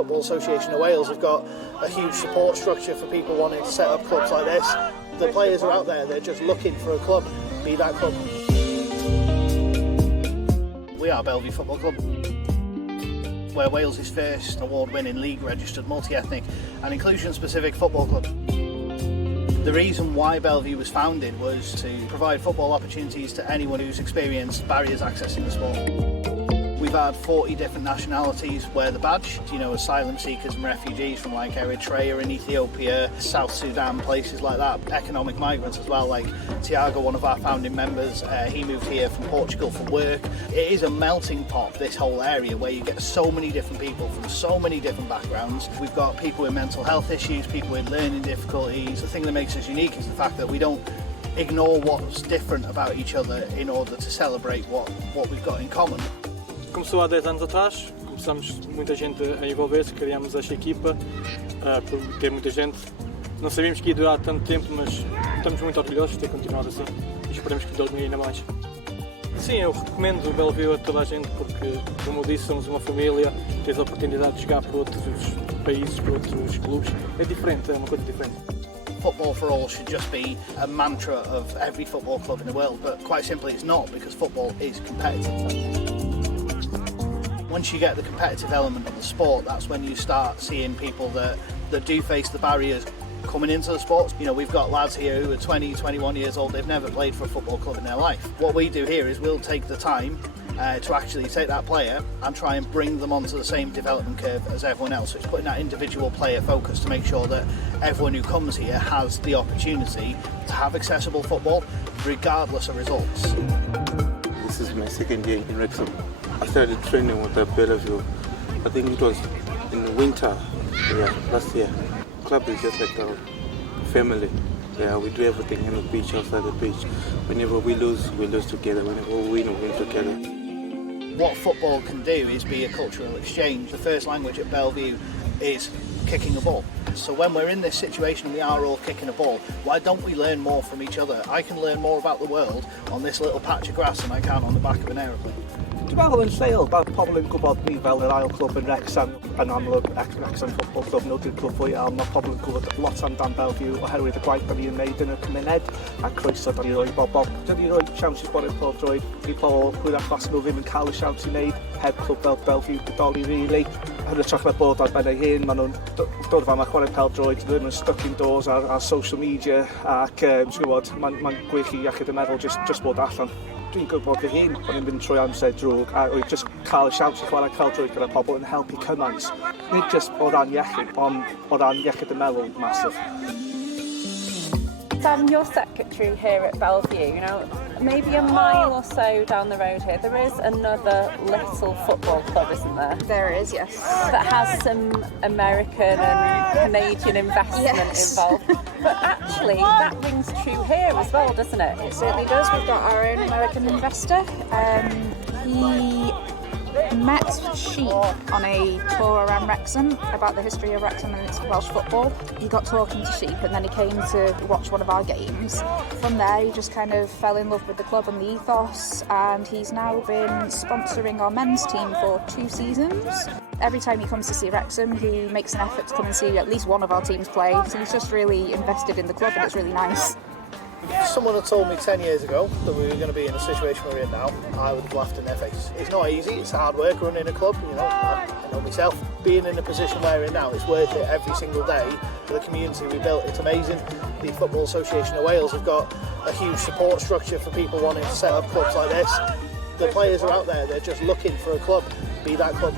Football Association of Wales have got a huge support structure for people wanting to set up clubs like this. The players are out there, they're just looking for a club, be that club. We are Bellevue Football Club. We're Wales' first award-winning league-registered multi-ethnic and inclusion-specific football club. The reason why Bellevue was founded was to provide football opportunities to anyone who's experienced barriers accessing the sport. We've had 40 different nationalities wear the badge, asylum seekers and refugees from like Eritrea and Ethiopia, South Sudan, places like that. Economic migrants as well, like Tiago, one of our founding members, he moved here from Portugal for work. It is a melting pot, this whole area, where you get so many different people from so many different backgrounds. We've got people with mental health issues, people with learning difficulties. The thing that makes us unique is the fact that we don't ignore what's different about each other in order to celebrate what we've got in common. Começou há 10 anos atrás, começamos muita gente a envolver-se, criámos esta equipa, por ter muita gente. Não sabíamos que ia durar tanto tempo, mas estamos muito orgulhosos de ter continuado assim e esperamos que dure ainda mais. Sim, eu recomendo o Bellevue a toda a gente porque, como eu disse, somos uma família, tens a oportunidade de jogar para outros países, para outros clubes. É diferente, é uma coisa diferente. Football for all should just be a mantra of every football club in the world, but quite simply it's not, because football is competitive. Once you get the competitive element of the sport, that's when you start seeing people that do face the barriers coming into the sport. We've got lads here who are 20, 21 years old, they've never played for a football club in their life. What we do here is we'll take the time to actually take that player and try and bring them onto the same development curve as everyone else. So it's putting that individual player focus to make sure that everyone who comes here has the opportunity to have accessible football, regardless of results. This is my second year in Wrexham. I started training with the Bellevue. I think it was in the winter, last year. The club is just like a family. Yeah, we do everything in the beach, outside the beach. Whenever we lose together. Whenever we win together. What football can do is be a cultural exchange. The first language at Bellevue is kicking a ball. So when we're in this situation and we are all kicking a ball, why don't we learn more from each other? I can learn more about the world on this little patch of grass than I can on the back of an aeroplane. Dwi'n meddwl yn lleol, mae pobl yn gwybod ni fel yr ail clwb yn Wrexham, yn amlwg Wrexham Football Club, nhw di'r clwb fwyaf, mae pobl yn gwybod lot amdan Bellevue oherwydd y gwaith da ni'n wneud yn y cymuned a croeso da ni'n rhoi bobl. Da ni'n rhoi siawns i sborio pob droed i pobl hwyrach fas nhw ddim yn cael y siawns i wneud heb clwb fel Bellevue bodoli rili. Yn ytrach na bod ar ben eu hun, maen nhw'n dod fan a chwarae pêl-droed, ddim yn stuck indoors ar social media ac mae'n gwych i iechyd y meddwl just bod allan. Dwi'n gwybod fy hun bod ni'n mynd trwy amser drwg a oedd just cael y siawns i chwarae pêl-droed gyda pobl yn helpu cymaint. Nid just o ran iechyd, ond o ran iechyd y meddwl massive. Dan, you're secretary here at Bellevue, maybe a mile or so down the road here, there is another little football club, isn't there? There is, yes. That has some American and Canadian investment involved. But actually, that rings true here as well, doesn't it? It certainly does. We've got our own American investor. He met sheep on a tour around Wrexham about the history of Wrexham and its Welsh football. He got talking to sheep and then he came to watch one of our games. From there he just kind of fell in love with the club and the ethos, and he's now been sponsoring our men's team for 2 seasons. Every time he comes to see Wrexham he makes an effort to come and see at least one of our teams play, so he's just really invested in the club and it's really nice. If someone had told me 10 years ago that we were going to be in a situation we're in now, I would have laughed in their face. It's not easy, it's hard work running a club, I know myself. Being in the position we're in now, it's worth it every single day for the community we built. It's amazing. The Football Association of Wales have got a huge support structure for people wanting to set up clubs like this. The players are out there, they're just looking for a club, be that club.